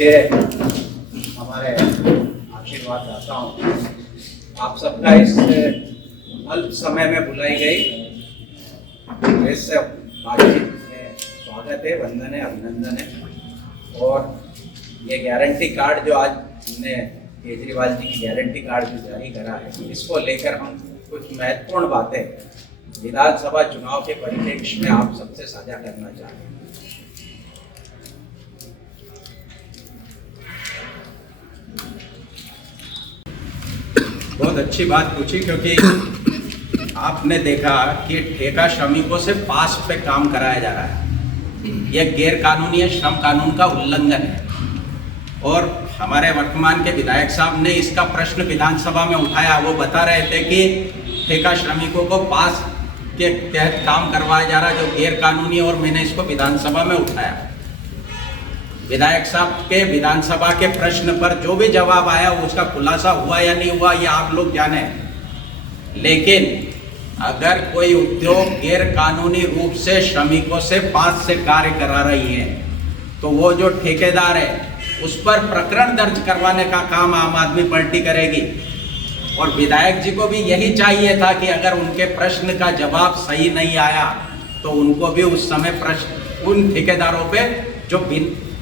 के हमारे आशीर्वाद चाहता हूँ। आप सबका इस अल्प समय में बुलाई गई इस बातचीत में स्वागत है, वंदन है, अभिनंदन है। और ये गारंटी कार्ड जो आज हमने केजरीवाल जी की गारंटी कार्ड जो जारी करा है, इसको लेकर हम कुछ महत्वपूर्ण बातें विधानसभा चुनाव के परिप्रेक्ष्य में आप सबसे साझा करना चाहते हैं। बहुत अच्छी बात पूछी, क्योंकि आपने देखा कि ठेका श्रमिकों से पास पे काम कराया जा रहा है। यह गैर कानूनी श्रम कानून का उल्लंघन है और हमारे वर्तमान के विधायक साहब ने इसका प्रश्न विधानसभा में उठाया। वो बता रहे थे कि ठेका श्रमिकों को पास के तहत काम करवाया जा रहा है जो गैर कानूनी, और मैंने इसको विधानसभा में उठाया। विधायक साहब के विधानसभा के प्रश्न पर जो भी जवाब आया उसका खुलासा हुआ या नहीं हुआ ये आप लोग जाने। लेकिन अगर कोई उद्योग गैर कानूनी रूप से श्रमिकों से पास से कार्य करा रही है तो वो जो ठेकेदार है उस पर प्रकरण दर्ज करवाने का काम आम आदमी पार्टी करेगी। और विधायक जी को भी यही चाहिए था कि अगर उनके प्रश्न का जवाब सही नहीं आया तो उनको भी उस समय प्रश्न उन ठेकेदारों पे जो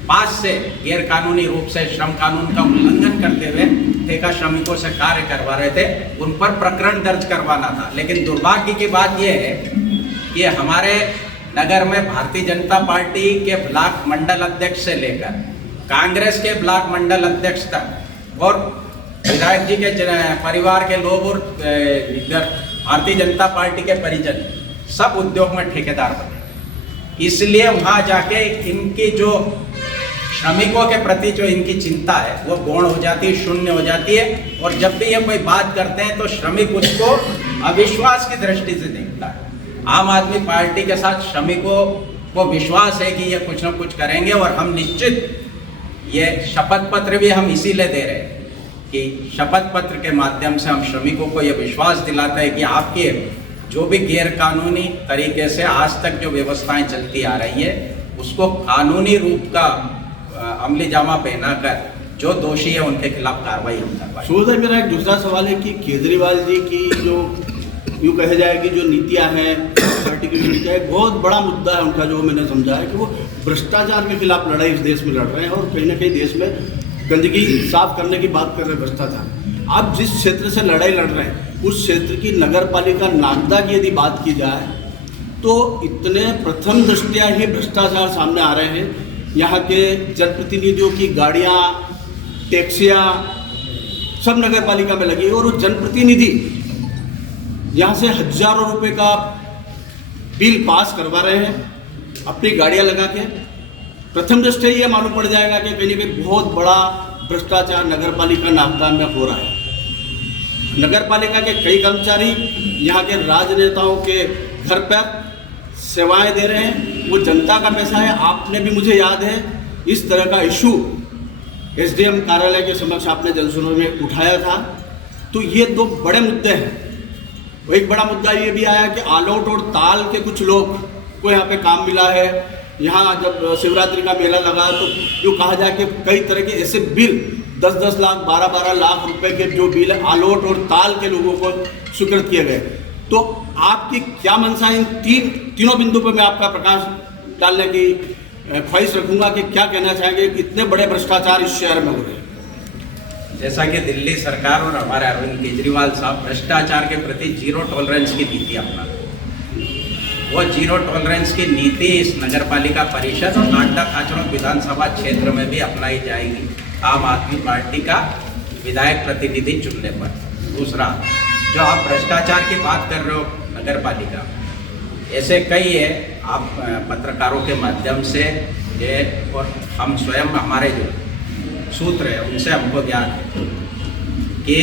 पास से गैर कानूनी रूप से श्रम कानून का उल्लंघन करते हुए ठेका श्रमिकों से कार्य करवा रहे थे उन पर प्रकरण दर्ज करवाना था। लेकिन दुर्भाग्य की बात यह है कि हमारे नगर में भारतीय जनता पार्टी के ब्लॉक मंडल अध्यक्ष से लेकर कांग्रेस के ब्लॉक मंडल अध्यक्ष तक और विधायक जी के परिवार के लोग और इधर भारतीय जनता पार्टी के परिजन सब उद्योग में ठेकेदार बने। इसलिए वहाँ जाके इनकी जो श्रमिकों के प्रति जो इनकी चिंता है वो गौण हो जाती है, शून्य हो जाती है। और जब भी ये कोई बात करते हैं तो श्रमिक उसको अविश्वास की दृष्टि से देखता है। आम आदमी पार्टी के साथ श्रमिकों को विश्वास है कि ये कुछ न कुछ करेंगे और हम निश्चित ये शपथ पत्र भी हम इसीलिए दे रहे हैं कि शपथ पत्र के माध्यम से हम श्रमिकों को ये विश्वास दिलाते हैं कि आपके जो भी गैर कानूनी तरीके से आज तक जो व्यवस्थाएं चलती आ रही है उसको कानूनी रूप का अमली जामा पहनाकर जो दोषी है उनके खिलाफ कार्रवाई हम करवाएं। सुबोध, मेरा एक दूसरा सवाल है कि केजरीवाल जी की जो यूँ कहे जाए कि जो नीतियां हैं पार्टी की नीतियाँ, एक बहुत बड़ा मुद्दा है उनका जो मैंने समझा है कि वो भ्रष्टाचार के खिलाफ लड़ाई इस देश में लड़ रहे हैं और कहीं ना कहीं देश में गंदगी साफ करने की बात कर रहे हैं, भ्रष्टाचार। आप जिस क्षेत्र से लड़ाई लड़ रहे हैं उस क्षेत्र की नगर पालिका नागदा की यदि बात की जाए तो इतने प्रथम दृष्टया ही भ्रष्टाचार सामने आ रहे हैं। यहाँ के जनप्रतिनिधियों की गाड़ियाँ, टैक्सियाँ सब नगर पालिका में लगी और वो जनप्रतिनिधि यहाँ से हजारों रुपए का बिल पास करवा रहे हैं अपनी गाड़ियाँ लगा के। प्रथम दृष्टया ये मालूम पड़ जाएगा कि कहीं ना कहीं बहुत बड़ा भ्रष्टाचार नगर पालिका नागदा में हो रहा है। नगर पालिका के कई कर्मचारी यहाँ के राजनेताओं के घर पर सेवाएं दे रहे हैं, वो जनता का पैसा है। आपने भी, मुझे याद है, इस तरह का इशू एसडीएम कार्यालय के समक्ष आपने जनसुनवाई में उठाया था। तो ये दो बड़े मुद्दे हैं। एक बड़ा मुद्दा ये भी आया कि आलोट और ताल के कुछ लोग को यहाँ पे काम मिला है। यहाँ जब शिवरात्रि का मेला लगा तो जो कहा जाए कि कई तरह के ऐसे बिल 10-10 लाख 12-12 लाख रुपए के जो बिल आलोट और ताल के लोगों को स्वीकृत किए गए। तो आपकी क्या मंशा है? इन तीनों बिंदु पर मैं आपका प्रकाश डालने की ख्वाहिश रखूंगा कि क्या कहना चाहेंगे कि इतने बड़े भ्रष्टाचार इस शहर में हो रहे हैं। जैसा कि दिल्ली सरकार और हमारे अरविंद केजरीवाल साहब भ्रष्टाचार के प्रति जीरो टॉलरेंस की नीति अपना, वो जीरो टॉलरेंस की नीति इस नगर पालिका परिषद और नागदा खाचड़ विधानसभा क्षेत्र में भी अपनाई जाएगी आम आदमी पार्टी का विधायक प्रतिनिधि चुनने पर। दूसरा, जो आप भ्रष्टाचार की बात कर रहे हो नगर पालिका, ऐसे कई है, आप पत्रकारों के माध्यम से ये और हम स्वयं हमारे जो सूत्र है उनसे हमको ज्ञान है कि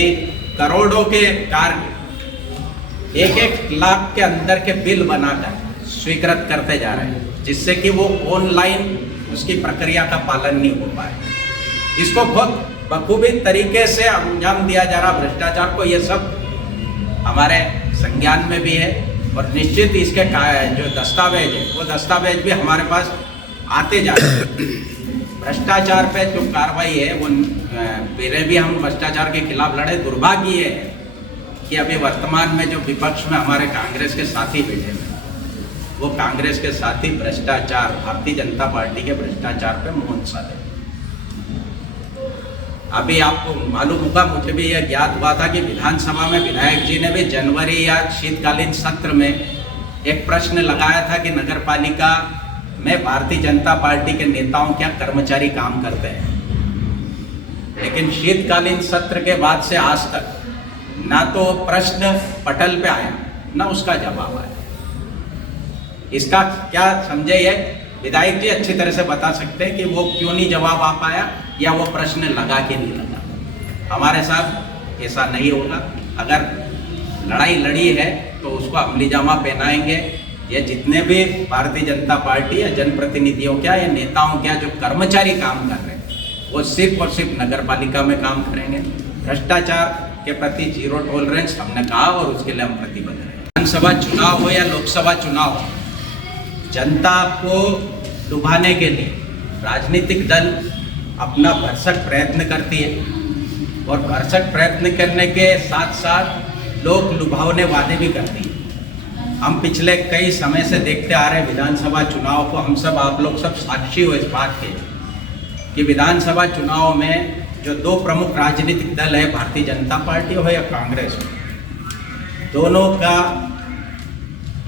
करोड़ों के कार्य 1-1 लाख के अंदर के बिल बनाकर स्वीकृत करते जा रहे हैं, जिससे कि वो ऑनलाइन उसकी प्रक्रिया का पालन नहीं हो पाए। इसको बहुत बखूबी तरीके से अंजाम दिया जा रहा भ्रष्टाचार को। ये सब हमारे संज्ञान में भी है और निश्चित इसके जो दस्तावेज है वो दस्तावेज भी हमारे पास आते जा रहे हैं। भ्रष्टाचार पे जो कार्रवाई है वो पहले भी हम भ्रष्टाचार के खिलाफ लड़े। दुर्भाग्य ये है कि अभी वर्तमान में जो विपक्ष में हमारे कांग्रेस के साथी बैठे हैं, वो कांग्रेस के साथी भ्रष्टाचार, भारतीय जनता पार्टी के भ्रष्टाचार पे मुंह साधे। अभी आपको मालूम होगा, मुझे भी यह ज्ञात हुआ था कि विधानसभा में विधायक जी ने भी जनवरी या शीतकालीन सत्र में एक प्रश्न लगाया था कि नगर पालिका में भारतीय जनता पार्टी के नेताओं क्या कर्मचारी काम करते हैं। लेकिन शीतकालीन सत्र के बाद से आज तक ना तो प्रश्न पटल पे आया, ना उसका जवाब आया। इसका क्या समझे, ये विधायक जी अच्छी तरह से बता सकते हैं कि वो क्यों नहीं जवाब आ पाया या वो प्रश्न लगा कि नहीं लगा। हमारे साथ ऐसा नहीं होगा। अगर लड़ाई लड़ी है तो उसको अमली जामा पहनाएंगे। ये जितने भी भारतीय जनता पार्टी या जनप्रतिनिधियों क्या या नेताओं क्या जो कर्मचारी काम कर रहे हैं, वो सिर्फ और सिर्फ नगर पालिका में काम करेंगे। भ्रष्टाचार के प्रति जीरो टॉलरेंस हमने कहा और उसके लिए हम प्रतिबद्ध हैं। विधानसभा चुनाव हो या लोकसभा चुनाव, जनता को लुभाने के लिए राजनीतिक दल अपना भरसक प्रयत्न करती है और भरसक प्रयत्न करने के साथ साथ लोग लुभावने वादे भी करती है। हम पिछले कई समय से देखते आ रहे विधानसभा चुनाव को, हम सब, आप लोग सब साक्षी हो इस बात के कि विधानसभा चुनाव में जो दो प्रमुख राजनीतिक दल है, भारतीय जनता पार्टी हो या कांग्रेस हो, दोनों का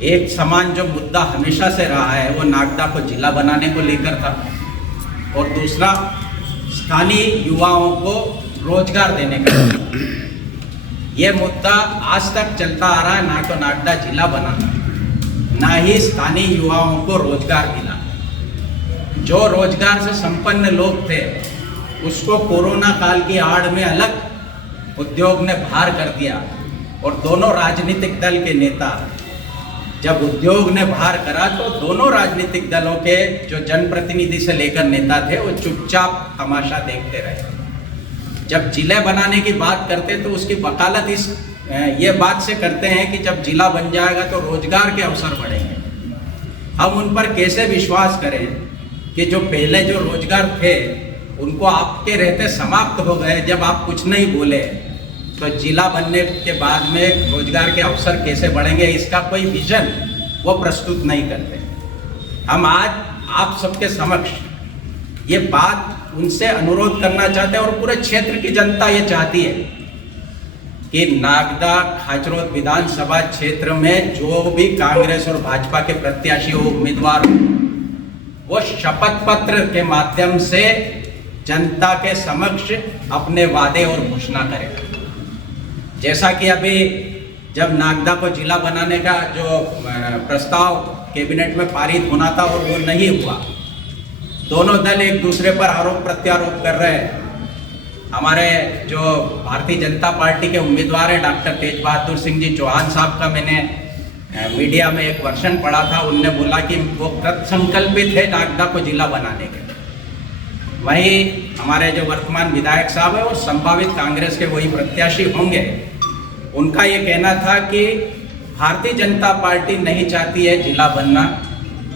एक समान जो मुद्दा हमेशा से रहा है वो नागदा को जिला बनाने को लेकर था और दूसरा स्थानीय युवाओं को रोजगार देने का। ये मुद्दा आज तक चलता आ रहा है, ना तो नागदा जिला बनाना, ना ही स्थानीय युवाओं को रोजगार दिलाना। जो रोजगार से संपन्न लोग थे उसको कोरोना काल की आड़ में अलग उद्योग ने बाहर कर दिया और दोनों राजनीतिक दल के नेता जब उद्योग ने बाहर करा तो दोनों राजनीतिक दलों के जो जनप्रतिनिधि से लेकर नेता थे वो चुपचाप तमाशा देखते रहे। जब जिले बनाने की बात करते तो उसकी वकालत ये बात से करते हैं कि जब जिला बन जाएगा तो रोजगार के अवसर बढ़ेंगे। हम उन पर कैसे विश्वास करें कि जो पहले जो रोजगार थे उनको आपके रहते समाप्त हो गए। जब आप कुछ नहीं बोले तो जिला बनने के बाद में रोजगार के अवसर कैसे बढ़ेंगे, इसका कोई विजन वो प्रस्तुत नहीं करते। हम आज आप सबके समक्ष ये बात उनसे अनुरोध करना चाहते हैं और पूरे क्षेत्र की जनता ये चाहती है कि नागदा खाचरोद विधानसभा क्षेत्र में जो भी कांग्रेस और भाजपा के प्रत्याशी हो, उम्मीदवार हो, वो शपथ पत्र के माध्यम से जनता के समक्ष अपने वादे और घोषणा करेगा। जैसा कि अभी जब नागदा को जिला बनाने का जो प्रस्ताव कैबिनेट में पारित होना था और वो नहीं हुआ, दोनों दल एक दूसरे पर आरोप प्रत्यारोप कर रहे हैं। हमारे जो भारतीय जनता पार्टी के उम्मीदवार हैं डॉक्टर तेज बहादुर सिंह जी चौहान साहब का मैंने मीडिया में एक वर्षन पढ़ा था। उनने बोला कि वो कृत संकल्पित है नागदा को जिला बनाने के। वहीं हमारे जो वर्तमान विधायक साहब है वो संभावित कांग्रेस के वही प्रत्याशी होंगे। उनका ये कहना था कि भारतीय जनता पार्टी नहीं चाहती है जिला बनना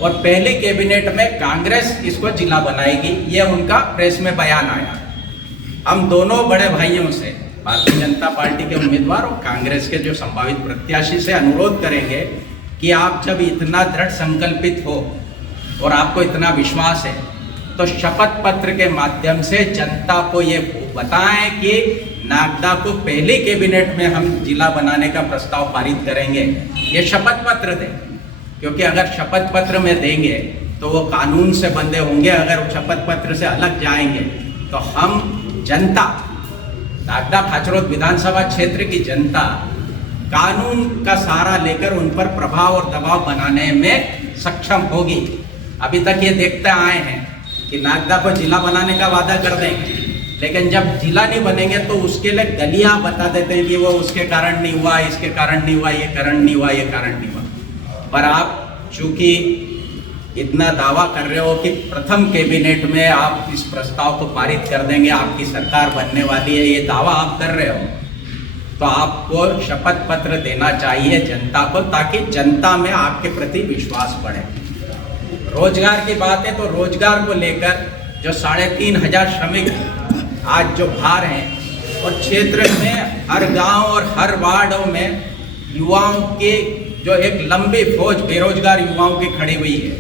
और पहले कैबिनेट में कांग्रेस इसको जिला बनाएगी, ये उनका प्रेस में बयान आया। हम दोनों बड़े भाइयों से, भारतीय जनता पार्टी के उम्मीदवार और कांग्रेस के जो संभावित प्रत्याशी से अनुरोध करेंगे कि आप जब इतना दृढ़ संकल्पित हो और आपको इतना विश्वास है तो शपथ पत्र के माध्यम से जनता को ये बताएं कि नागदा को पहले कैबिनेट में हम जिला बनाने का प्रस्ताव पारित करेंगे। ये शपथ पत्र दें, क्योंकि अगर शपथ पत्र में देंगे तो वो कानून से बंधे होंगे। अगर शपथ पत्र से अलग जाएंगे तो हम जनता, नागदा खाचरोद विधानसभा क्षेत्र की जनता कानून का सहारा लेकर उन पर प्रभाव और दबाव बनाने में सक्षम होगी। अभी तक ये देखते आए हैं कि नागदा को जिला बनाने का वादा कर देंगे, लेकिन जब जिला नहीं बनेंगे तो उसके लिए गलियां बता देते हैं कि वो उसके कारण नहीं हुआ, इसके कारण नहीं हुआ, ये कारण नहीं हुआ, ये कारण नहीं हुआ। पर आप चूंकि इतना दावा कर रहे हो कि प्रथम कैबिनेट में आप इस प्रस्ताव को पारित कर देंगे, आपकी सरकार बनने वाली है, ये दावा आप कर रहे हो, तो आपको शपथ पत्र देना चाहिए जनता को, ताकि जनता में आपके प्रति विश्वास बढ़े। रोजगार की बात है तो रोजगार को लेकर जो 3,500 श्रमिक आज जो बाहर हैं और क्षेत्र में हर गांव और हर वार्डों में युवाओं के जो एक लंबी फौज बेरोजगार युवाओं की खड़ी हुई है,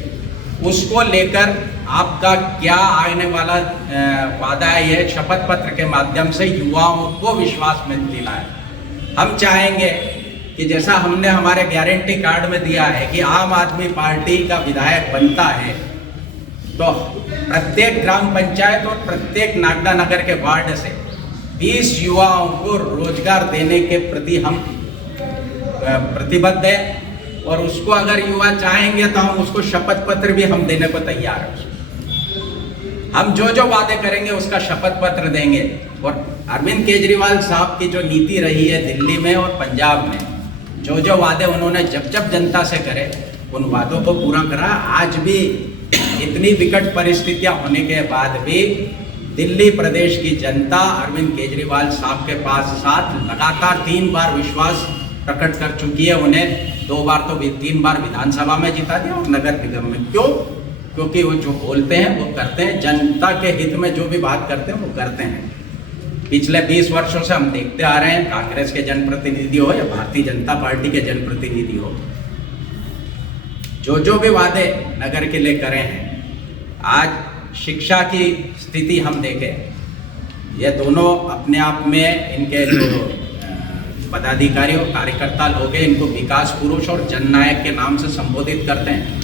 उसको लेकर आपका क्या आने वाला वादा है ये शपथ पत्र के माध्यम से युवाओं को विश्वास में दिलाए। हम चाहेंगे कि जैसा हमने हमारे गारंटी कार्ड में दिया है कि आम आदमी पार्टी का विधायक बनता है तो प्रत्येक ग्राम पंचायत और प्रत्येक नागदा नगर के वार्ड से 20 युवाओं को रोजगार देने के प्रति हम प्रतिबद्ध है, और उसको अगर युवा चाहेंगे तो हम उसको शपथ पत्र भी हम देने को तैयार हैं। हम जो जो वादे करेंगे उसका शपथ पत्र देंगे। और अरविंद केजरीवाल साहब की जो नीति रही है दिल्ली में और पंजाब में, जो जो वादे उन्होंने जब जब जनता से करे उन वादों को पूरा करा। आज भी इतनी विकट परिस्थितियां होने के बाद भी दिल्ली प्रदेश की जनता अरविंद केजरीवाल साहब के पास साथ लगातार 3 बार विश्वास प्रकट कर चुकी है। उन्हें 2 बार तो 3 बार विधानसभा में जिता दिया और नगर निगम में। क्यों? क्योंकि वो जो बोलते हैं वो करते हैं, जनता के हित में जो भी बात करते हैं वो करते हैं। पिछले 20 वर्षों से हम देखते आ रहे हैं, कांग्रेस के जनप्रतिनिधि हो या भारतीय जनता पार्टी के जनप्रतिनिधि हो, जो जो भी वादे नगर के लिए करे हैं। आज शिक्षा की स्थिति हम देखें, ये दोनों अपने आप में इनके जो पदाधिकारी और कार्यकर्ता लोग हैं इनको विकास पुरुष और जननायक के नाम से संबोधित करते हैं,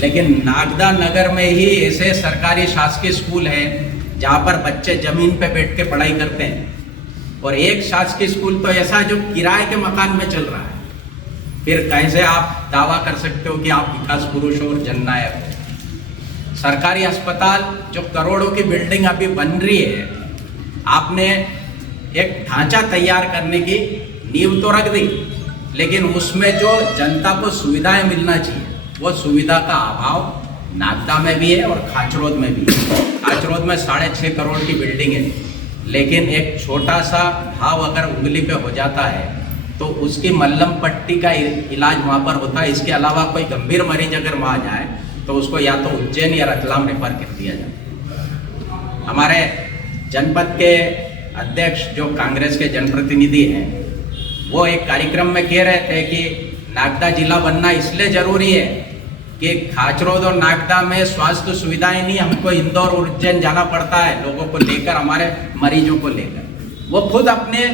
लेकिन नागदा नगर में ही ऐसे सरकारी शासकीय स्कूल हैं जहाँ पर बच्चे जमीन पे बैठ के पढ़ाई करते हैं, और एक शासकीय स्कूल तो ऐसा है जो किराए के मकान में चल रहा है। फिर कैसे आप दावा कर सकते हो कि आप विकास पुरुष और जननायक हो? सरकारी अस्पताल जो करोड़ों की बिल्डिंग अभी बन रही है, आपने एक ढांचा तैयार करने की नींव तो रख दी, लेकिन उसमें जो जनता को सुविधाएं मिलना चाहिए वो सुविधा का अभाव नागदा में भी है और खाचरोद में भी है। खाचरोद में 6.5 करोड़ की बिल्डिंग है, लेकिन एक छोटा सा घाव अगर उंगली पे हो जाता है तो उसकी मल्लम पट्टी का इलाज वहाँ पर होता है। इसके अलावा कोई गंभीर मरीज अगर वहाँ जाए तो उसको या तो उज्जैन या रतलाम रेफर कर दिया जाए। हमारे जनपद के अध्यक्ष जो कांग्रेस के जनप्रतिनिधि हैं, वो एक कार्यक्रम में कह रहे थे कि नागदा जिला बनना इसलिए जरूरी है कि खाचरोद और नागदा में स्वास्थ्य सुविधाएं नहीं, हमको इंदौर और उज्जैन जाना पड़ता है लोगों को लेकर, हमारे मरीजों को लेकर। वो खुद अपने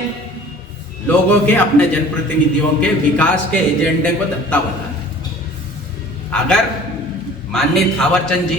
लोगों के, अपने जनप्रतिनिधियों के विकास के एजेंडे को धत्ता बना है। अगर माननीय थावरचंद जी